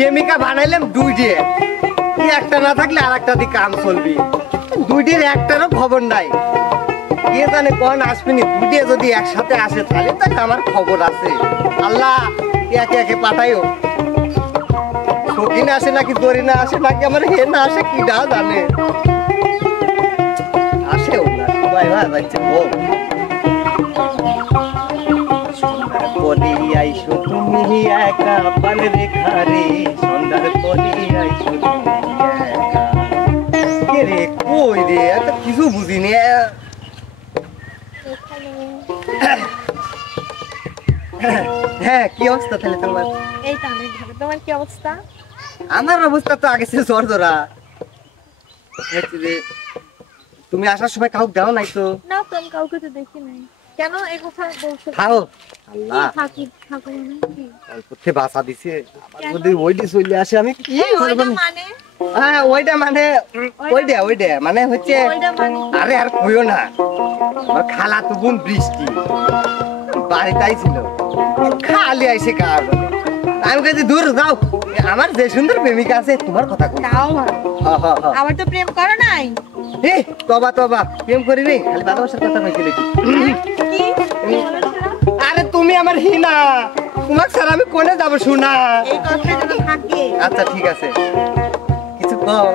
প্রেমিকা বানাইলাম দুইটে, একটা না থাকলে আর একটা দিয়ে কাম চলবি। দুইটির একটারও খবর নাই, কে জানে কখন আসবেনি। দুইটে যদি একসাথে আসে তাহলে তো আমার খবর আছে। আল্লাহ একে একে পাঠাইও, সকিনা আসে নাকি দরিনা আসে নাকি আমার হে না আসে কি না জানে। আসেও না সবাই যাচ্ছে বল। পরে আইসো তুমি একা পান রেখা রে, সন্ধ্যার পরে আইসো তুমি একা। কে রে কই রে, একটা কিছু বুঝিনি। হ্যাঁ কি অবস্থা তাহলে তোমার? এই তো অনেক ভালো। তোমার কি অবস্থা? আমার অবস্থা তো আগে ছিল জ্বর ধরা। তুমি আসার সময় কাউকে দাও নাই তো? না তো আমি কাউকে তো দেখি নাই। কেন এই কথা বলছো? খাও আল্লাহ থাকি থাকো মানে কি? কোথায় বাসা দিছে আমার যদি ওইডি চলে আসে আমি কি করব? মানে হ্যাঁ ওইটা মানে ওইটা মানে হচ্ছে আরে আর কইও না। আমার খালা তো বোন বৃষ্টি বাড়িতেই ছিল, খালি আইসে কার বলে। আমি কাছে দূর যাও, আমার যে সুন্দর প্রেমিকা আছে তোমার কথা কই। তাও আবার তো প্রেম করো নাই। এ তবা তবা প্রেম করি রে, খালি ভালোবাসার কথা কইছিলে কি? আরে তুমি আমার হিনা, তোমার ছাড়া আমি কোনে যাব শোনা। এই কথা যদি থাকে আচ্ছা ঠিক আছে, কিছু কও,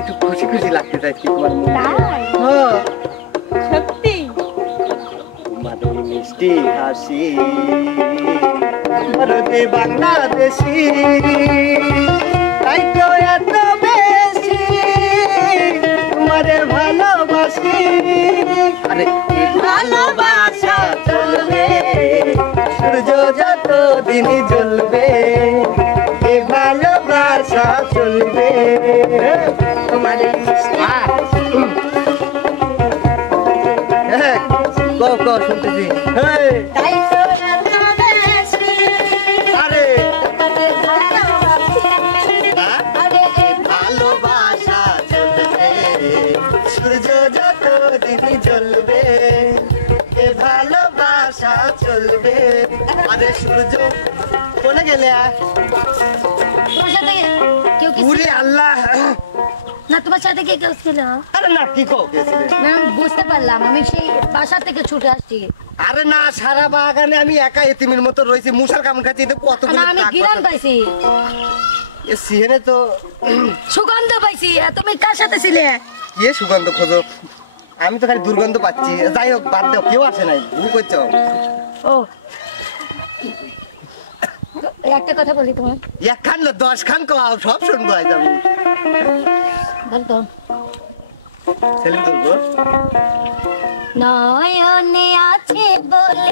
একটু খুশি খুশি লাগতে চাই কি তোমার মনে? তাই হ্যাঁ সত্যি তোমার মিষ্টি হাসি ভারতে বাংলাদেশি, তাই তো এত বেশি তোমারে ভালোবাসি। আরে ভালোবাসা চলবে সূর্য যত দিন জ্বলবে, এ ভালোবাসা চলবে তোমারে শুনতেছি। তাই তো এত বেশি আরে আরে ভালোবাসা চলবে সূর্য যত দিন জ্বলবে, এ ভালোবাসা চলবে। আরে সূর্য কোনে গেলে? তোমার সাথে কেউ কি উরে আল্লাহ, না তোমার সাথে কে কেউ ছিল? আরে না কি কও গেছিলে? না আমি বুঝতে পারলাম, আমি সেই বাসা থেকে ছুটে আসছি। আরে না সারা বাগানে আমি একা এতিমের মতো রয়েছি, মুসার কামড় খাচ্ছি, এতে কতগুলো না আমি গিরান পাইছি, এ সিহেনে তো সুগন্ধ পাইছি। তুমি কার সাথে ছিলে? কে সুগন্ধ খোঁজো? আমি তো খালি দুর্গন্ধ পাচ্ছি। যাই হোক বাদ দাও, কেউ আসে নাই, ভুল করছো। ও একটা কথা বলি তোমার, একখান না 10 খান কও, সব শুনবো আজ আমি। বল তো। সেলিম তুলবো নয়নে আছে বলে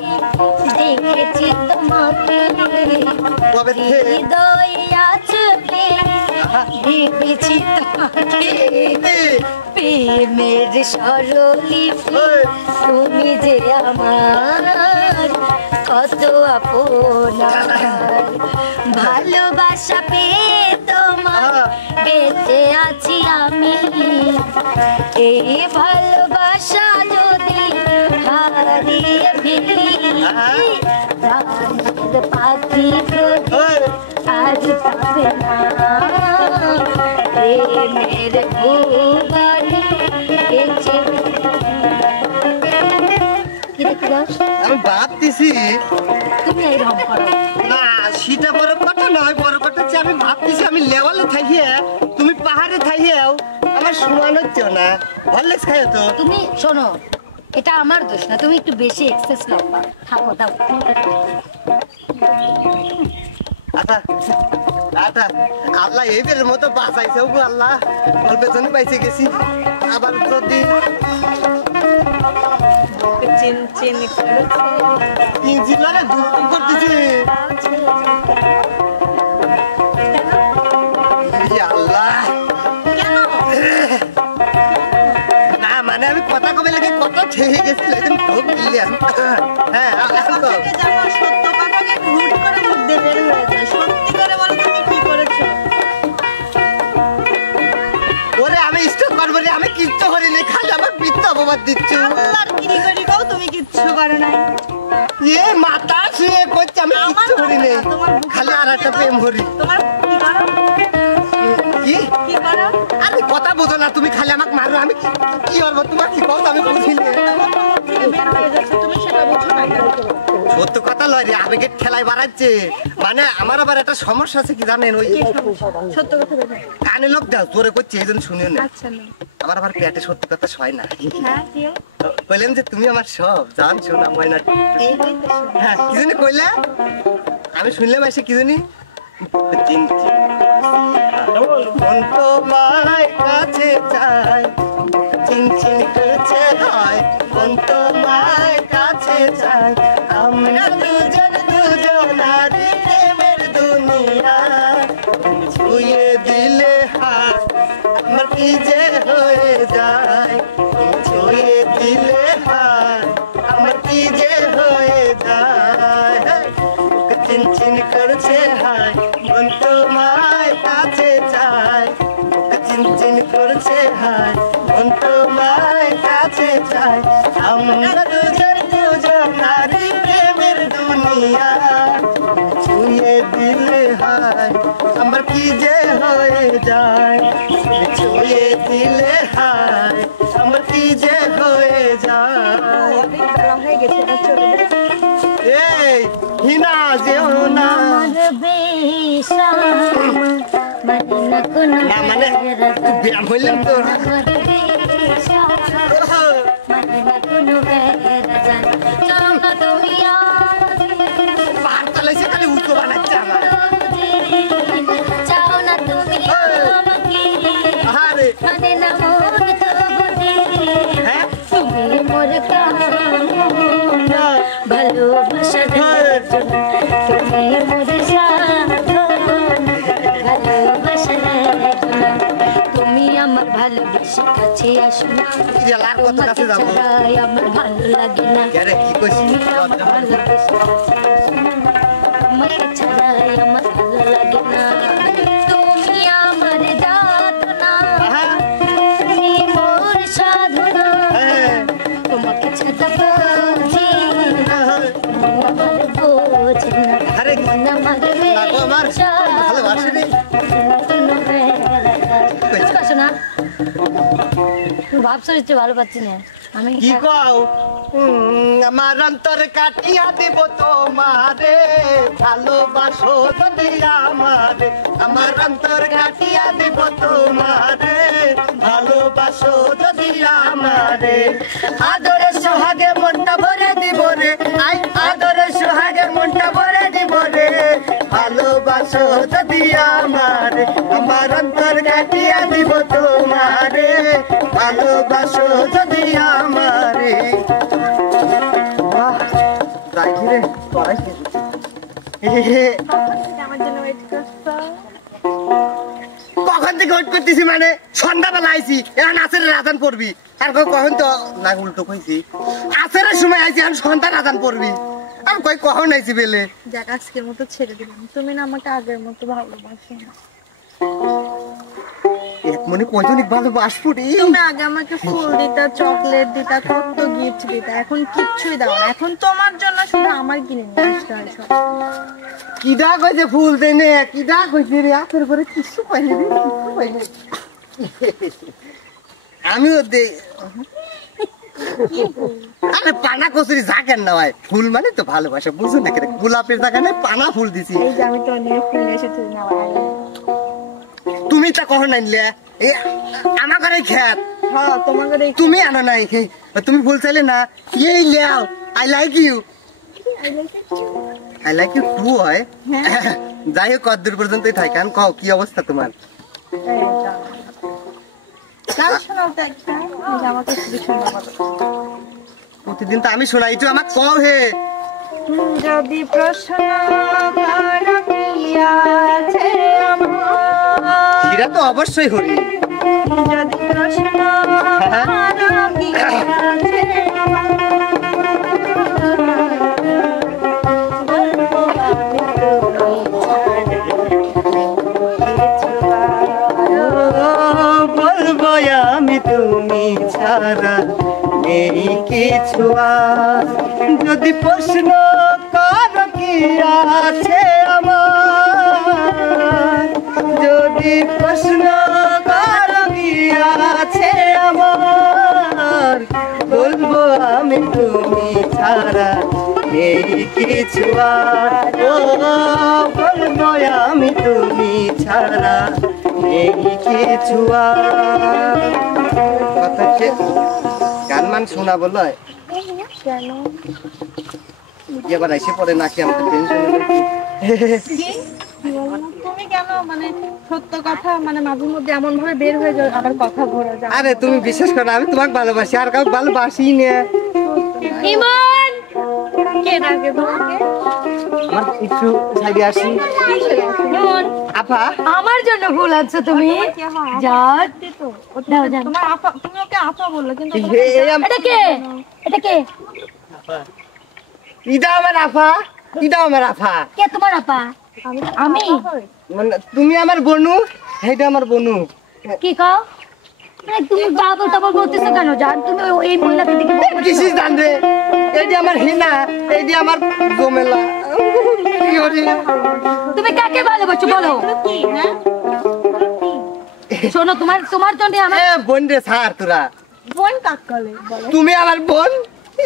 দেখেছি তোমাকে, কবে থেকে? হৃদয় আছে ভেবেছি তোমাকে, প্রেমের সরলি তুমি যে আমার কত আপনার, ভালোবাসা পেয়ে তোমার বেঁচে আছি আমি, এই ভালোবাসা যদি হারিয়ে ফেলি, প্রাণের পাখি যদি আজ পাবে না, প্রেমের ভুবনে বেঁচে। কি দেখতে দাস? আমি ভাবতেছি তুমি এইরকম করো না, সেটা বড় কথা নয়, বড় কথা হচ্ছে আমি ভাবতেছি আমি লেভেলে থাকিয়ে তুমি পাহাড়ে থাকিয়েও আমার সমান হচ্ছে না। হরলিক্স খাইও তো? তুমি শোনো, এটা আমার দোষ না, তুমি একটু বেশি এক্সেস লম্বা থাকো, দাও। আচ্ছা আচ্ছা, আল্লাহ এইবের মতো বাঁচাইছে গো আল্লাহ, অল্পের জন্য পাইছে গেছি। আবার যদি চিনচিল্লারে দুঃখ করতেছি। আল্লাহ না মানে আমি কথা কবে লাগে কত ছেড়ে গেছিল, একদম ঢোক দিলে। হ্যাঁ এখন তো সত্য কথাকে হুট করে মধ্যে বের হয়ে যায়। সত্যি করে বলো তুমি কি করেছো? ওরে আমি স্টক করবো রে, আমি কিচ্ছু করিনি, খালি আমার মিথ্যা অপবাদ দিচ্ছ। আল্লাহর কি করি গো, তুমি কিচ্ছু করো নাই। এ মাথা সে করছে আমি কিচ্ছু করি নেই খালি আর একটা প্রেম করি তোমার কি কি করো আরে কথা বোঝো না তুমি খালি আমাকে মারো আমি কি করবো তোমার কি কথা আমি বুঝি না বের হয়ে যাচ্ছে তুমি সেটা বুঝো না সত্য কথা লয় রে আবেগের খেলায় বাড়াচ্ছে মানে আমার আবার একটা সমস্যা আছে কি জানেন ওই সত্য কথা বলবে কানে লোক দাও জোরে করছে এই জন্য শুনিও না আচ্ছা না আমার আবার পেটে সত্যি কথা সয় না হ্যাঁ দিও বললাম যে তুমি আমার সব জান শোনা ময়না এই তো হ্যাঁ কি জানি কইলে আমি শুনলাম এসে কি জানি চিন চিন মন তোমার কাছে চাই চিন চিন করছে হয় মন তোমার কাছে চাই আমরা দুজন দুজনারি প্রেমের দুনিয়া ছুঁয়ে দিলে হাত আমার কি যে হয়ে যায় ছুঁয়ে দিলে হাত আমার কি যে হয়ে যায় ওকে চিন চিন করছে হায় মন তোমার কাছে চায় ওকে চিন চিন করছে হায় মন তোমার কাছে চায় আমরা দুজন দুজন নারী প্রেমের দুনিয়া ছুঁয়ে দিলে হায় আমার কি যে হয়ে যায় ছুঁয়ে দিলে হায় আমার কি যে হয়ে যায় অনেক বেলা হয়ে গেছে এবার চলে যাই এই হিনা যেও না না মানে তুই ব্যায়াম হইলাম তো পাহাড় চালাইছে খালি উল্টো বানাচ্ছে আমার আরে হ্যাঁ ভালোবাসা তুমি মোর ভালোবাসা তুমি আমার ভালোবেসে কাছে আসো না আর কত কাছে যাবো আমার ভালো লাগে না আরে কি কইছিস তুমি আমার ভালোবেসে আমাকে ছাড়াই আমার ভালো লাগে না তুমি আমার জাত না তুমি মোর সাধনা তোমাকে ছাড়া বুঝি আমার বোঝ না আরে মন আমার লাগো আমার ভালোবাসি রে শোনা তুই ভাবছো যে ভালো পাচ্ছি না আমি কি কও আমার অন্তর কাটিয়া দেব তোমারে ভালোবাসো যদি আমারে আমার অন্তর কাটিয়া দেব তোমারে ভালোবাসো যদি আমারে আদরে সোহাগে মনটা ভরে দিব রে আই আদরে সোহাগে মনটা ভরে দিব রে ভালোবাসো যদি আমারে আমার অন্তর কাটিয়া দিব তোমারে ভালোবাসো যদি আমারে যাই কি রে পড়াই আমার জন্য ওয়েট করছো কখন থেকে ওয়েট করতেছি মানে সন্ধ্যাবেলা আইছি এখন আসরের আজান পড়বি আর কখন তো না উল্টো কইছি আসরের সময় আইছি এখন সন্ধ্যার আজান পড়বি আর কই কখন আইছি বেলে যাক আজকের মতো ছেড়ে দিলাম তুমি না আমাকে আগের মতো ভালোবাসো না এক মনে কয়জনই ভালোবাসবো রে তুমি আগে আমাকে ফুল দিতা চকলেট দিতা কত গিফট দিতা এখন কিচ্ছুই দাও না এখন তোমার জন্য শুধু আমার কিনে নিয়ে আসতে হয় সব কিডা কইছে ফুল দেনে কিডা কইছে রে আসর করে কিছু পাইনি রে কিছু পাইনি আমিও দে আরে পানা কচুরি জাকেন না ভাই ফুল মানে তো ভালোবাসা বুঝো না কেন গোলাপের জায়গায় পানা ফুল দিছি এই যে আমি তো নিয়ে ফুল এসেছি না ভাই তুমি তা কখন আনলে এ আমার ঘরে খেত হ্যাঁ তোমাকে দেখি তুমি আনো নাই তুমি ফুল চাইলে না এই লেও I like you I like you too হয় যাই হোক কত দূর পর্যন্তই থাকেন কও কি অবস্থা তোমার প্রতিদিন তো আমি শোনাই তো আমাকে কও হে যদি প্রশ্ন করো কি আছে আমার সেটা তো অবশ্যই হরি যদি প্রশ্ন করো কি আছে আমার বলবো আমি তুমি ছাড়া নেই কিছু আর যদি প্রশ্ন করো গিয়াছে আমার, যদি প্রশ্ন করো গিয়াছে আমার, বলবো আমি তুমি ছাড়া নেই কিছু আর। ও বলবো আমি তুমি ছাড়া নেই কিছু আর। কথা হচ্ছে গান মান শোনা বলো কেন? এবার এসে পড়ে নাকি আমাকে টেনশন। তুমি কেন মানে সত্য কথা মানে মাঝে মধ্যে এমন ভাবে বের হয়ে যাও, আবার কথা ঘোরা যায়। আরে তুমি বিশ্বাস করো আমি তোমাকে ভালোবাসি, আর কাউকে ভালোবাসি না। ইমন কে ডাকে তোমাকে? আমার একটু সাইডে আসি। ইমন আপা আমার জন্য ভুল আছো তুমি। কে হয়? যাও তো দাও যাও। তোমার আপা, তুমি ওকে আপা বললো কিন্তু এটা কে? এটা কে? ইদা আমার আপা, ইদা আমার আপা। কে তোমার আপা? আমি? মানে তুমি আমার বনু, এইটা আমার বনু। কি কও? মানে তুমি বাবু তাবল বলতেছো কেন? জান তুমি এই মহিলাকে দেখে কিছু জান রে, এইটা আমার হিনা, এইটা আমার জমেলা। কি করি? তুমি কাকে ভালোবাসো বলো? কি হ্যাঁ? শোনো তোমার জন্য আমার এ বোন রে ছাড় তোরা। বোন কাক বলে বলো? তুমি আমার বোন,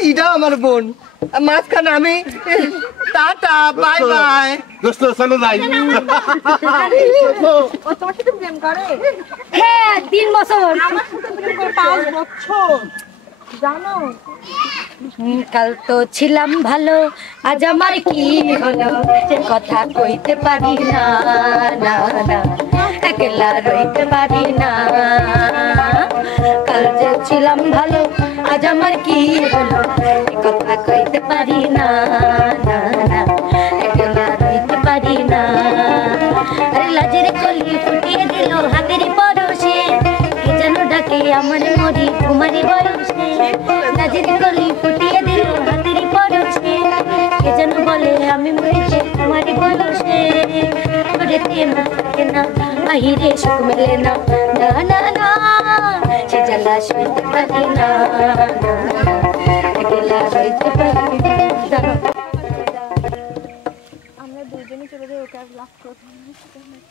ইটাও আমার বোন, মাঝখানে আমি। Tata bye bye. দোস্ত চলো যাই। ও তোমার সাথে প্রেম করে? হ্যাঁ 3 বছর। আমার সাথে প্রেম করে 5 বছর, জানো? কাল তো ছিলাম ভালো, আজ আমার কি হলো যে কথা কইতে পারি না, না না একলা রইতে পারি না। কাল যে ছিলাম ভালো, আজ আমার কি হলো যে কথা কইতে পারি না, না না একলা রইতে পারি না। আরে লাজের কলি ফুটিয়ে দিল হাতের পরশে, কে যেন ডাকে আমার মরি তোমারই বয়সে। লাজের কলি ফুটিয়ে দিল হাতের পরশে, কে যেন বলে আমি মরেছি তোমারই বয়সে। ঘরেতে না থাকে না বাহিরে সুখ মেলে না, না না না সে জ্বালা সইতে পারি না, একলা রইতে পারি না। আমরা দুজনে চলে যাই, ওকে আর লাভ করবো না।